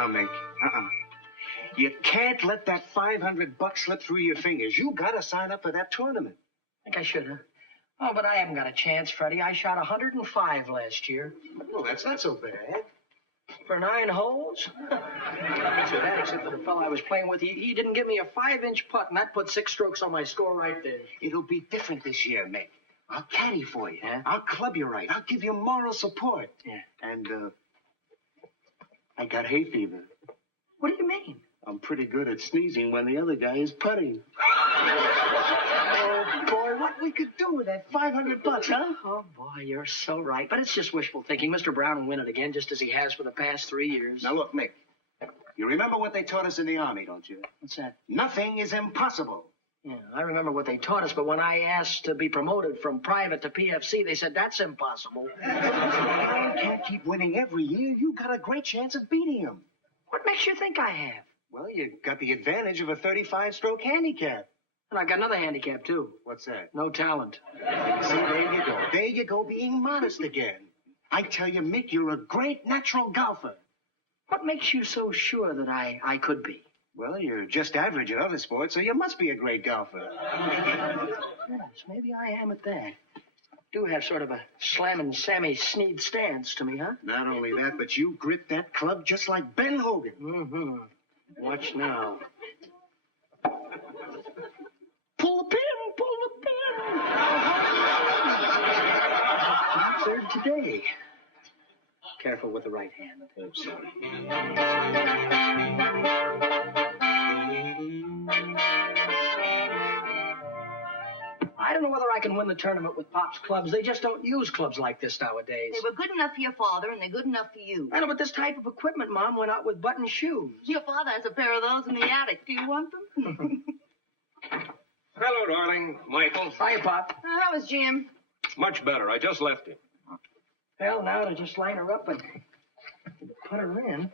Now, Mink, you can't let that $500 slip through your fingers. You gotta sign up for that tournament. I think I should, huh? Oh, but I haven't got a chance, Freddie. I shot 105 last year. Well, that's not so bad. For 9 holes? Not so bad, except for the fellow I was playing with. He didn't give me a 5-inch putt, and that put 6 strokes on my score right there. It'll be different this year, Mick. I'll caddy for you. Yeah? I'll club you right. I'll give you moral support. Yeah. And, I got hay fever. What do you mean? I'm pretty good at sneezing when the other guy is putting. Oh, boy, what we could do with that $500, huh? Oh, boy, you're so right. But it's just wishful thinking. Mr. Brown will win it again, just as he has for the past 3 years. Now, look, Mick. You remember what they taught us in the Army, don't you? What's that? Nothing is impossible. Yeah, I remember what they taught us, but when I asked to be promoted from private to PFC, they said, that's impossible. You can't keep winning every year. You got a great chance of beating him. What makes you think I have? Well, you got the advantage of a 35-stroke handicap. And I've got another handicap, too. What's that? No talent. See, there you go. There you go, being modest again. I tell you, Mick, you're a great natural golfer. What makes you so sure that I could be? Well, you're just average at other sports, so you must be a great golfer. Yes, maybe I am at that. Do have sort of a slamming Sammy Snead stance to me, huh? Not only that, but you grip that club just like Ben Hogan. Mm-hmm. Watch now. Pull the pin, pull the pin. Third today. Careful with the right hand. Oops. I don't know whether I can win the tournament with Pop's clubs. They just don't use clubs like this nowadays. They were good enough for your father, and they're good enough for you. I know, but this type of equipment, Mom, went out with button shoes. Your father has a pair of those in the attic. Do you want them? Hello, darling. Michael. Hiya, Pop. How was Jim? Much better. I just left him. Well, now to just line her up and put her in.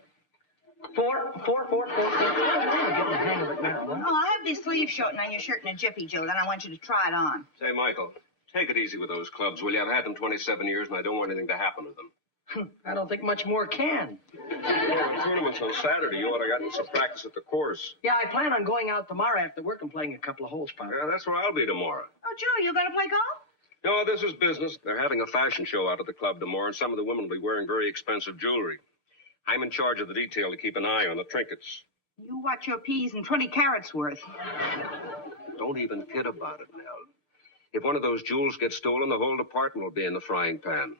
Four. Get the hang of it now, huh? Oh, I have this sleeve shortened on your shirt in a jiffy, Joe. Then I want you to try it on. Say, Michael, take it easy with those clubs, will you? I've had them 27 years, and I don't want anything to happen to them. I don't think much more can. Well, the tournament's on Saturday. You ought to have gotten some practice at the course. Yeah, I plan on going out tomorrow after work and playing a couple of holes, Pop. Yeah, that's where I'll be tomorrow. Oh, Joe, you going to play golf? No, this is business. They're having a fashion show out at the club tomorrow, and some of the women will be wearing very expensive jewelry. I'm in charge of the detail to keep an eye on the trinkets. You watch your P's and 20 carats worth. Don't even kid about it, Nell. If one of those jewels gets stolen, the whole department will be in the frying pan.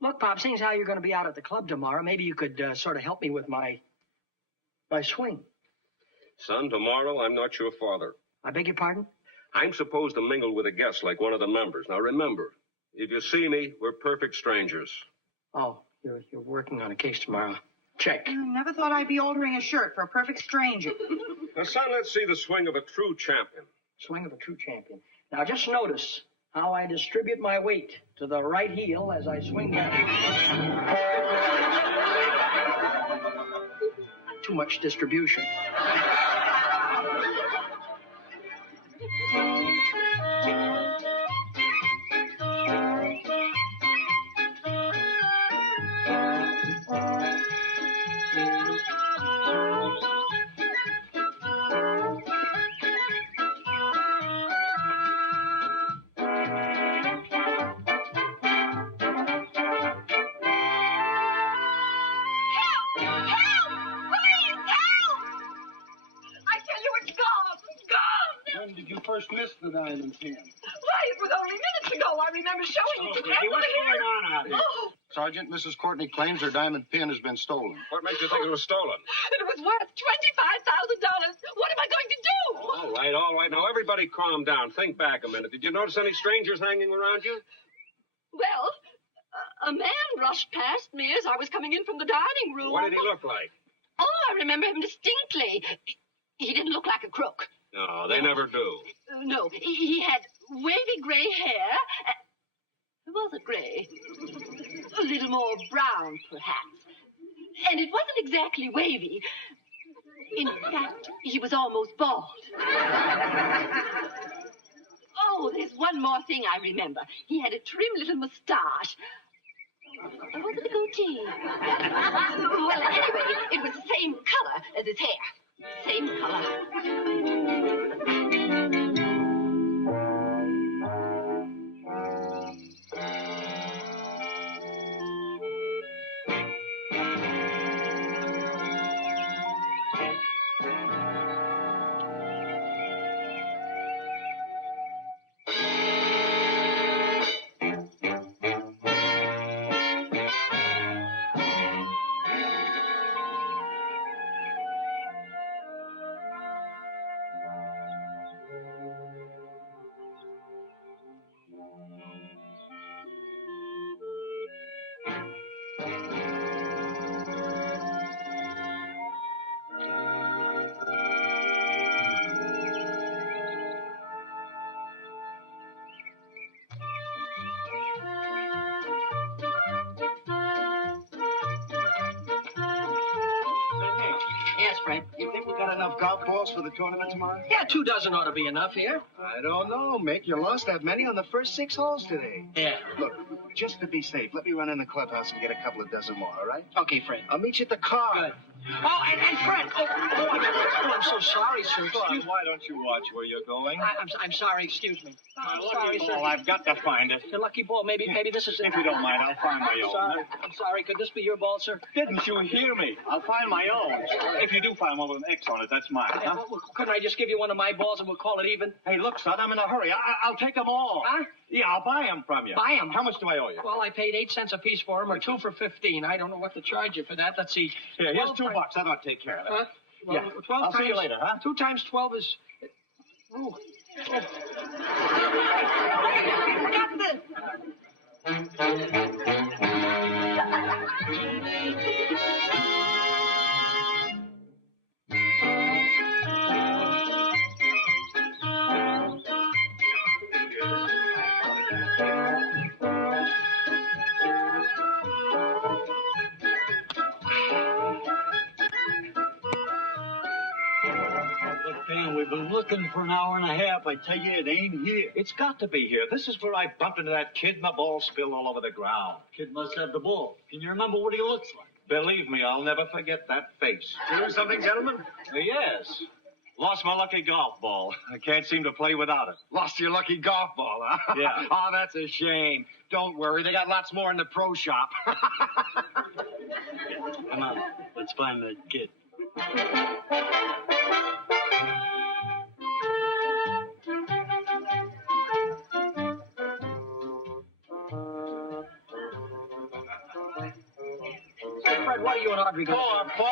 Look, Pop, seeing as how you're going to be out at the club tomorrow, maybe you could sort of help me with my swing. Son, tomorrow I'm not your father. I beg your pardon? I'm supposed to mingle with a guest like one of the members. Now, remember, if you see me, we're perfect strangers. Oh, you're working on a case tomorrow. Check. I never thought I'd be altering a shirt for a perfect stranger. Now, son, let's see the swing of a true champion. Swing of a true champion. Now, just notice how I distribute my weight to the right heel as I swing down. Too much distribution. First missed the diamond pin. Why, it was only minutes ago. I remember showing it to What's Grandmother going here. on out here? Oh, Sergeant, Mrs. Courtney claims her diamond pin has been stolen. What makes you think it was stolen? it was worth $25,000. What am I going to do? All right. Now, everybody calm down. Think back a minute. Did you notice any strangers hanging around you? Well, a man rushed past me as I was coming in from the dining room. What did he look like? Oh, I remember him distinctly. He didn't look like a crook. No, they never do. No, he had wavy gray hair. Was it gray? A little more brown, perhaps. And it wasn't exactly wavy. In fact, he was almost bald. Oh, there's one more thing I remember. He had a trim little mustache. Or was it a goatee? Well, anyway, it was the same color as his hair. Same color. Yes, Fred. You think we got enough golf balls for the tournament tomorrow? Yeah, 2 dozen ought to be enough here. I don't know, Mick. You lost that many on the first 6 holes today. Yeah. Look, just to be safe, let me run in the clubhouse and get a couple of dozen more, all right? Okay, Fred. I'll meet you at the car. Good. Oh, and Fred. I'm so sorry, sir. Excuse me. Why don't you watch where you're going? I'm sorry. Excuse me. I'm sorry, sir. Ball, I've got to find it. The lucky ball. Maybe this is it. If you don't mind, I'll find my own. I'm sorry. Could this be your ball, sir? Didn't you hear me? I'll find my own. If you do find one with an X on it, that's mine. Huh? Well, couldn't I just give you one of my balls and we'll call it even? Hey, look, son, I'm in a hurry. I'll take them all. Huh? Yeah, I'll buy them from you. Buy 'em? How much do I owe you? Well, I paid 8 cents a piece for them, or 2 for 15. I don't know what to charge you for that. Let's see. Here, here's 12 $2. That ought to take care of it. Huh? Well, Yeah. 12 I'll times, see you later, huh? 2 times 12 is... Oh. Got the... Look, Dan, we've been looking for an hour and a half. I tell you, it ain't here. It's got to be here. This is where I bumped into that kid and the ball spilled all over the ground. Kid must have the ball. Can you remember what he looks like? Believe me, I'll never forget that face. Do something, gentlemen? Yes. Lost my lucky golf ball. I can't seem to play without it. Lost your lucky golf ball, huh? Yeah. Oh, that's a shame. Don't worry. They got lots more in the pro shop. Come on, let's find that kid. Hey, Fred, what are you and Audrey going to do? Four!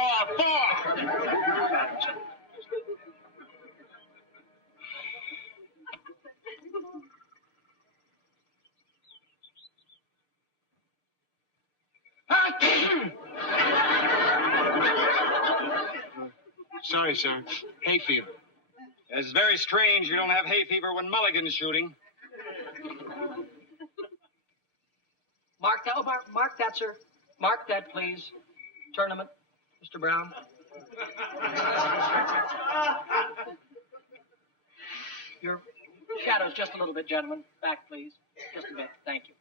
Sorry, sir. Hay fever. It's very strange you don't have hay fever when Mulligan's shooting. Mark that, sir. Mark that, please. Tournament, Mr. Brown. Your shadow's just a little bit, gentlemen. Back, please. Just a bit. Thank you.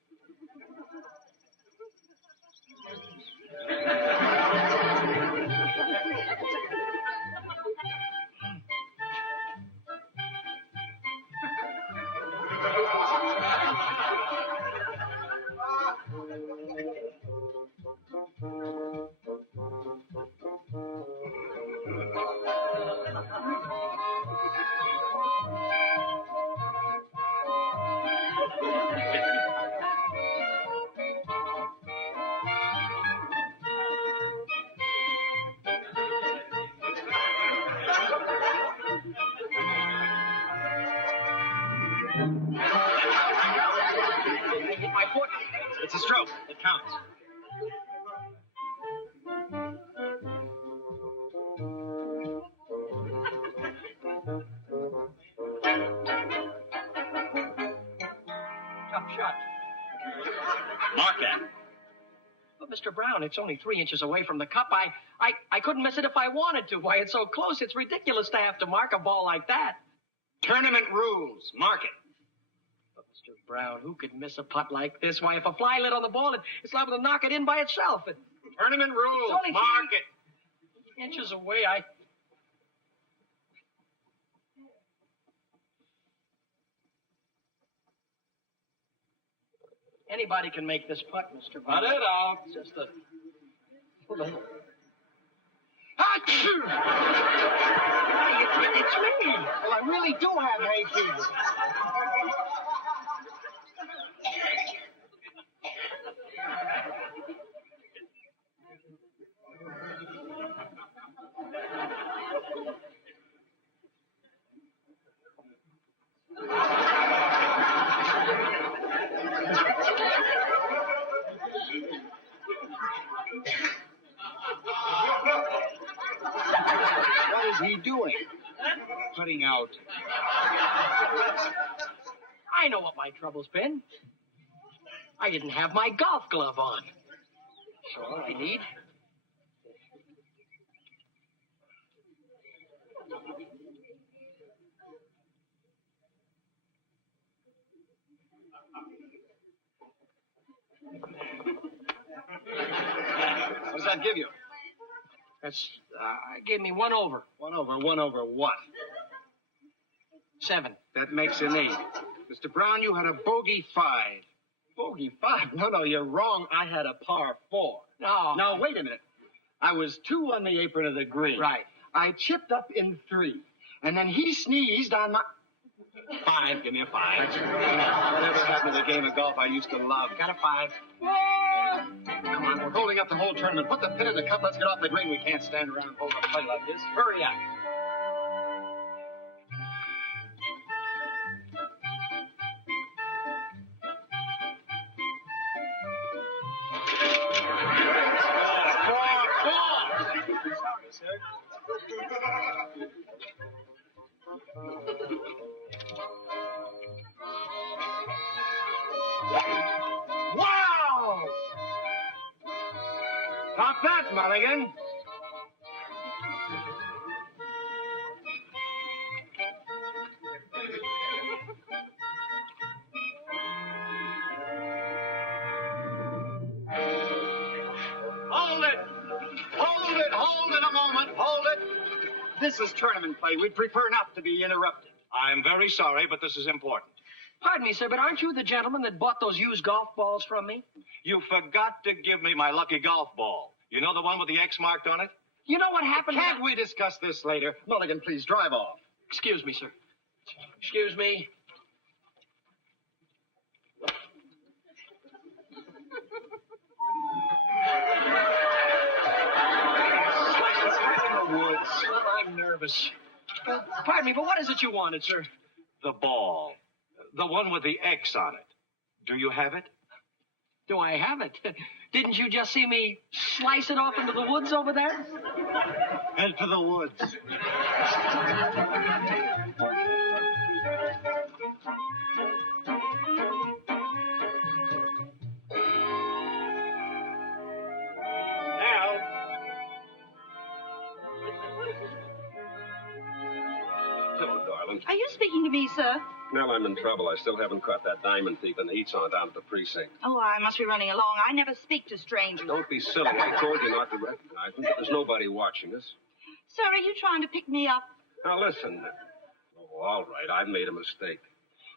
It's a stroke. It counts. Tough shot. Mark that. But, Mr. Brown, it's only 3 inches away from the cup. I couldn't miss it if I wanted to. Why, it's so close. It's ridiculous to have to mark a ball like that. Tournament rules. Mark it. But, Mr. Brown, who could miss a putt like this? Why, if a fly lit on the ball, it's liable to knock it in by itself. Tournament rules. It's only Mark it. inches away. Anybody can make this putt, Mr. Brown. Cut it out. It's just a... Achoo! It's me. Well, I really do have hay fever. What is he doing? Putting out. I know what my trouble's been. I didn't have my golf glove on. So all I need... What does that give you? That's... gave me 1 over. 1 over. 1 over what? 7. That makes an 8. Mr. Brown, you had a bogey 5. Bogey 5? No, you're wrong. I had a par 4. No. Now, wait a minute. I was 2 on the apron of the green. Right. I chipped up in 3. And then he sneezed on my... 5. Give me a 5. Whatever happened to the game of golf I used to love? Got a 5. Come on, we're holding up the whole tournament. Put the pin in the cup. Let's get off the green. We can't stand around holding a play like this. Hurry up. Sorry, sir. Wow! Top that, Mulligan. Hold it! Hold it! Hold it a moment! Hold it! This is tournament play. We'd prefer not to be interrupted. I'm very sorry, but this is important. Pardon me, sir, but aren't you the gentleman that bought those used golf balls from me? You forgot to give me my lucky golf ball. You know the one with the X marked on it? You know what happened? Can't we discuss this later? Mulligan, please drive off. Excuse me, sir. Excuse me. Well, I'm nervous. Pardon me, but what is it you wanted, sir? The ball. The one with the X on it. Do you have it? Do I have it? Didn't you just see me slice it off into the woods over there? Head for the woods. Hello, darling. Are you speaking to me, sir? Now I'm in trouble. I still haven't caught that diamond thief in the heats on down at the precinct. Oh, I must be running along. I never speak to strangers. Don't be silly. I told you not to recognize them. There's nobody watching us. Sir, are you trying to pick me up? Now, listen. Oh, all right. I've made a mistake.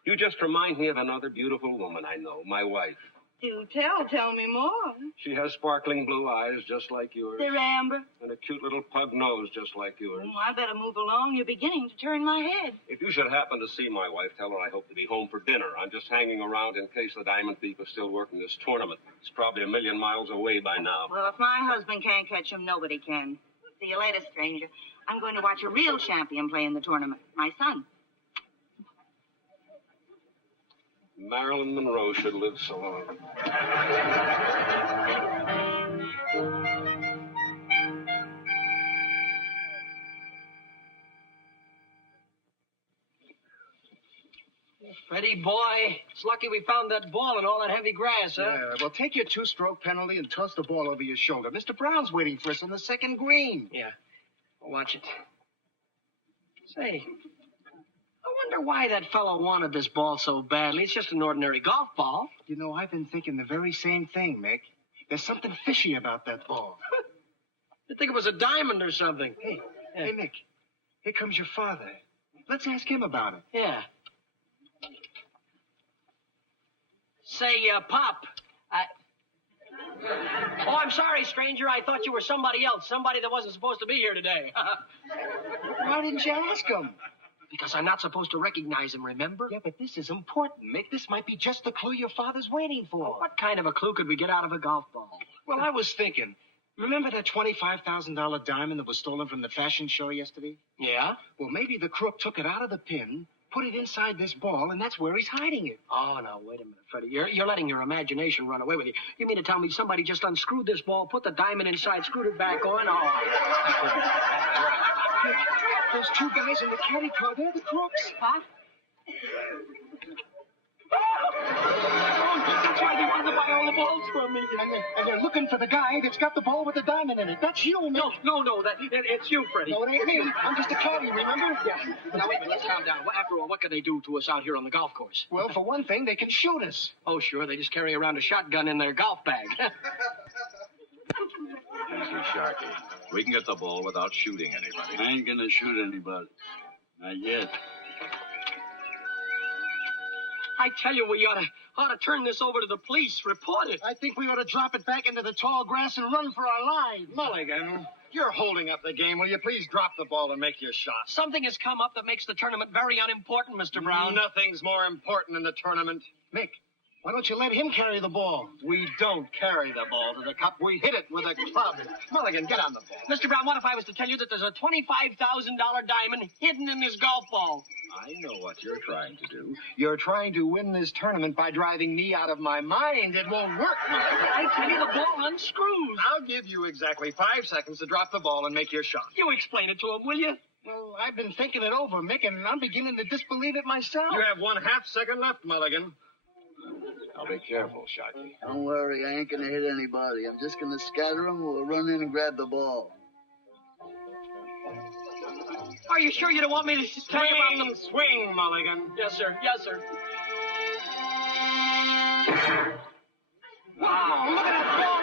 You just remind me of another beautiful woman I know, my wife. Do tell. Tell me more. She has sparkling blue eyes just like yours. They're amber. And a cute little pug nose just like yours. Oh, I better move along. You're beginning to turn my head. If you should happen to see my wife, tell her I hope to be home for dinner. I'm just hanging around in case the diamond thief is still working this tournament. He's probably a million miles away by now. Well, if my husband can't catch him, nobody can. See you later, stranger. I'm going to watch a real champion play in the tournament. My son. Marilyn Monroe should live so long. Freddie, boy, it's lucky we found that ball in all that heavy grass, huh? Yeah, well, take your 2-stroke penalty and toss the ball over your shoulder. Mr. Brown's waiting for us on the second green. Yeah. I'll watch it. Say, I wonder why that fellow wanted this ball so badly. It's just an ordinary golf ball. You know, I've been thinking the very same thing, Mick. There's something fishy about that ball. I think it was a diamond or something. Hey, Mick. Here comes your father. Let's ask him about it. Yeah. Say, Pop, Oh, I'm sorry, stranger. I thought you were somebody else. Somebody that wasn't supposed to be here today. Why didn't you ask him? Because I'm not supposed to recognize him, remember? Yeah, but this is important, Mick. This might be just the clue your father's waiting for. Well, what kind of a clue could we get out of a golf ball? Well, I was thinking. Remember that $25,000 diamond that was stolen from the fashion show yesterday? Yeah? Well, maybe the crook took it out of the pin, put it inside this ball, and that's where he's hiding it. Oh, no, wait a minute, Freddie. You're letting your imagination run away with you. You mean to tell me somebody just unscrewed this ball, put the diamond inside, screwed it back on? Oh, those two guys in the caddy car, they're the crooks. Huh? Oh, that's why they wanted to buy all the balls from me. And they're looking for the guy that's got the ball with the diamond in it. That's you, Mick. No, it's you, Freddie. No, it ain't me. I'm just a caddy, remember? Yeah. Now, wait a minute, let's calm down. Well, after all, what can they do to us out here on the golf course? Well, for one thing, they can shoot us. Oh, sure, they just carry around a shotgun in their golf bag. Easy, Sharky. We can get the ball without shooting anybody. I ain't gonna shoot anybody. Not yet. I tell you, we ought to turn this over to the police, report it. I think we ought to drop it back into the tall grass and run for our lives. Mulligan, you're holding up the game. Will you please drop the ball and make your shot? Something has come up that makes the tournament very unimportant, Mr. Brown. Nothing's more important than the tournament. Mick, why don't you let him carry the ball? We don't carry the ball to the cup. We hit it with a club. Mulligan, get on the ball. Mr. Brown, what if I was to tell you that there's a $25,000 diamond hidden in this golf ball? I know what you're trying to do. You're trying to win this tournament by driving me out of my mind. It won't work, Mulligan. I tell you, the ball unscrews. I'll give you exactly 5 seconds to drop the ball and make your shot. You explain it to him, will you? Well, I've been thinking it over, Mick, and I'm beginning to disbelieve it myself. You have 1/2 second left, Mulligan. Now be careful, Sharky. Don't worry, I ain't gonna hit anybody. I'm just gonna scatter them. We'll run in and grab the ball. Are you sure you don't want me to tell you about them? Swing, Mulligan. Yes, sir. Yes, sir. Wow, look at that ball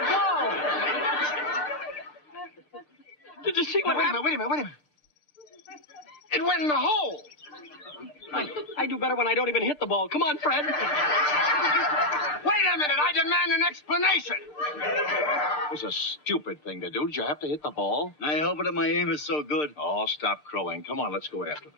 go! Did you see what happened? Wait a minute. It went in the hole. I do better when I don't even hit the ball. Come on, Fred. Wait a minute. I demand an explanation. It was a stupid thing to do. Did you have to hit the ball? I hope that my aim is so good. Oh, stop crowing. Come on, let's go after them.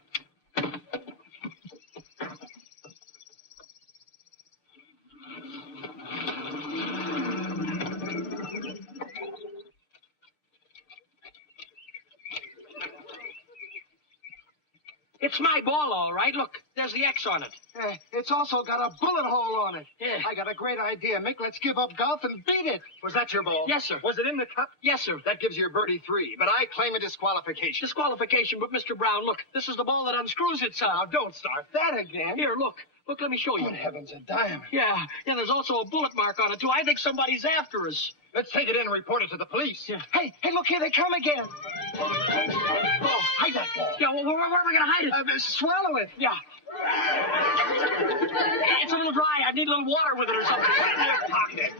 It's my ball, all right. Look, there's the X on it. It's also got a bullet hole on it. Yeah. I got a great idea. Mick, let's give up golf and beat it. Was that your ball? Yes, sir. Was it in the cup? Yes, sir. That gives you a birdie 3, but I claim a disqualification. Disqualification, but Mr. Brown, look, this is the ball that unscrews itself. Now, don't start that again. Here, look. Look, let me show you. Good heavens, a diamond. Yeah, there's also a bullet mark on it, too. I think somebody's after us. Let's take it in and report it to the police. Yeah. Hey, look, here they come again. Oh, Hide that ball. yeah, well, where am I going to hide it? Swallow it. Yeah. It's a little dry. I need a little water with it or something. Put it in your pocket.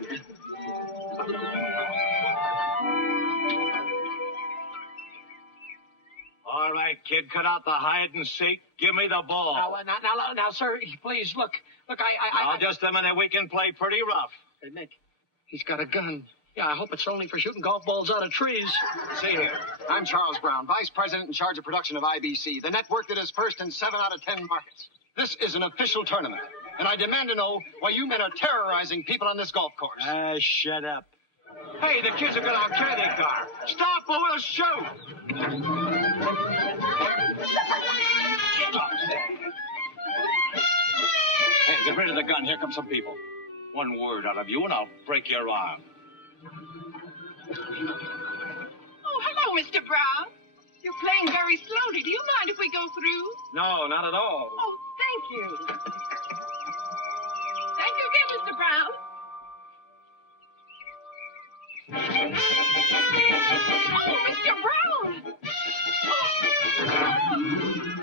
All right, kid, cut out the hide and seek. Give me the ball. Now, sir, please, look. Look, Now, just a minute. We can play pretty rough. Hey, Nick. He's got a gun. Yeah, I hope it's only for shooting golf balls out of trees. See here. I'm Charles Brown, Vice President in charge of production of IBC, the network that is first in 7 out of 10 markets. This is an official tournament, and I demand to know why you men are terrorizing people on this golf course. Shut up. Hey, the kids are going to outcarry their car. Stop or we'll shoot. Hey, get rid of the gun. Here come some people. One word out of you, and I'll break your arm. Oh, hello, Mr. Brown. You're playing very slowly. Do you mind if we go through? No, not at all. Oh, thank you. Thank you again, Mr. Brown. Oh, Mr. Brown! Oh.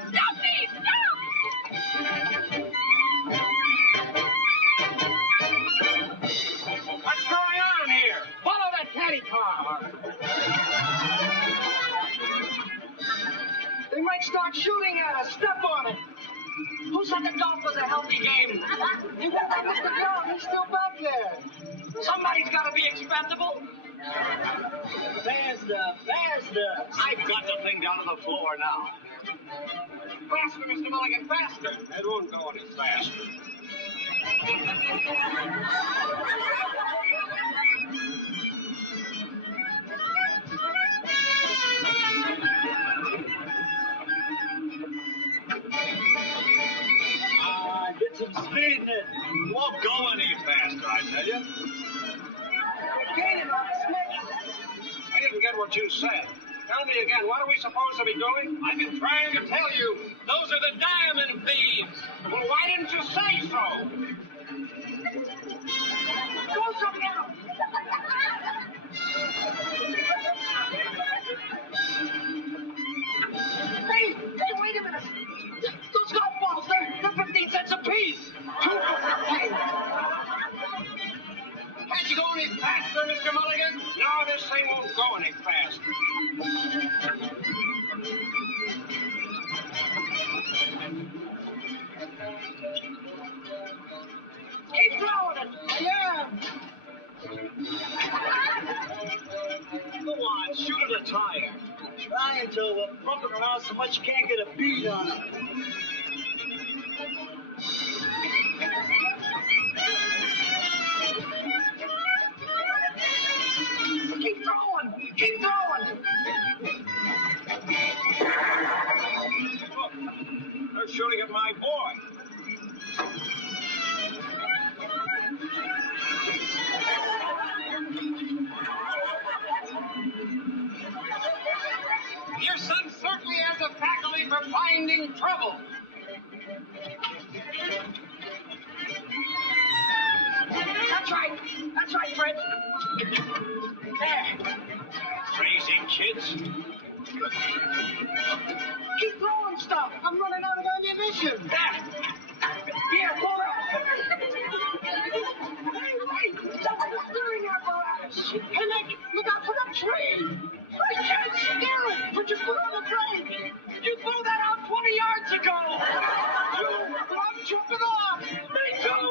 Stop me! Stop! car. They might start shooting at us. Step on it. Who said the golf was a healthy game? You got that Mr. Brown. He's still back there. Somebody's got to be expendable. Faster, faster. I've got the thing down on the floor now. Faster, Mr. Mulligan, faster. It won't go any faster. Get some speed in it. It won't go any faster, I tell you. Gaining on us, Nick. I didn't get what you said. Tell me again, what are we supposed to be doing? I've been trying to tell you. Those are the diamond thieves. Well, why didn't you say so? Go something else. Hey, wait a minute. Those golf balls, they're 15 cents apiece. 2 for 15. Can't you go any faster, Mr. Mulligan? No, this thing won't go any faster. Keep throwing it. Yeah. Go on, shoot at a tire. Trying to bumping around so much you can't get a beat on it. Keep throwing. Keep throwing. Look, they're shooting at my boy. Your son certainly has a faculty for finding trouble. That's right. That's right, Fred. There. Crazy kids. Keep throwing stuff. I'm running out of ammunition. There. Here, pull up. Hey, somebody's steering apparatus. Hey, Nick, look out for the tree. I can't steer it. We're just put on the brake. You threw that out 20 yards ago. But I'm jumping off. Me too.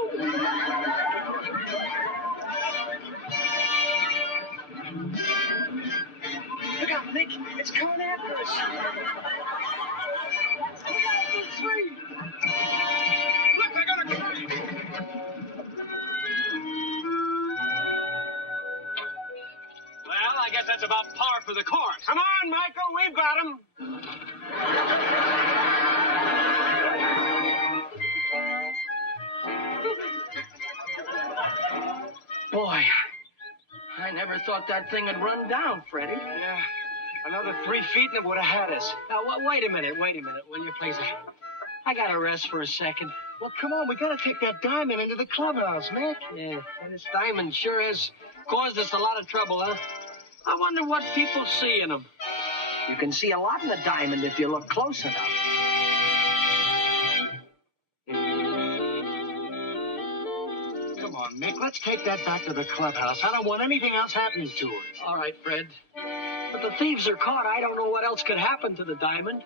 Look out, Nick. It's coming after us. Look out for the tree. Look, I got a tree. Well, I guess that's about par for the course. Come on, Michael, we've got him. Boy, I never thought that thing would run down, Freddie. Yeah, another 3 feet and it would have had us. Now, wait a minute, will you please? I gotta rest for a second. Well, come on, we gotta take that diamond into the clubhouse, Nick. Yeah, this diamond sure has caused us a lot of trouble, huh? I wonder what people see in them. You can see a lot in the diamond if you look close enough. Come on, Nick, let's take that back to the clubhouse. I don't want anything else happening to it. All right, Fred. But the thieves are caught. I don't know what else could happen to the diamond.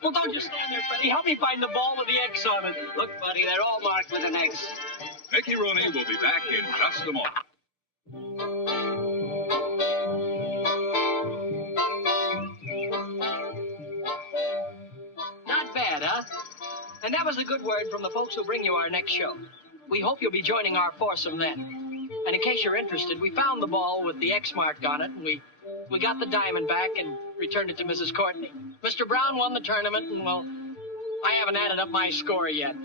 Well, don't just stand there, Freddie. Help me find the ball with the X on it. Look, buddy, they're all marked with an X. Mickey Rooney will be back in just a moment. Not bad, huh? And that was a good word from the folks who bring you our next show. We hope you'll be joining our foursome then. And in case you're interested, we found the ball with the X mark on it, and we got the diamond back and returned it to Mrs. Courtney. Mr. Brown won the tournament, and, well, I haven't added up my score yet.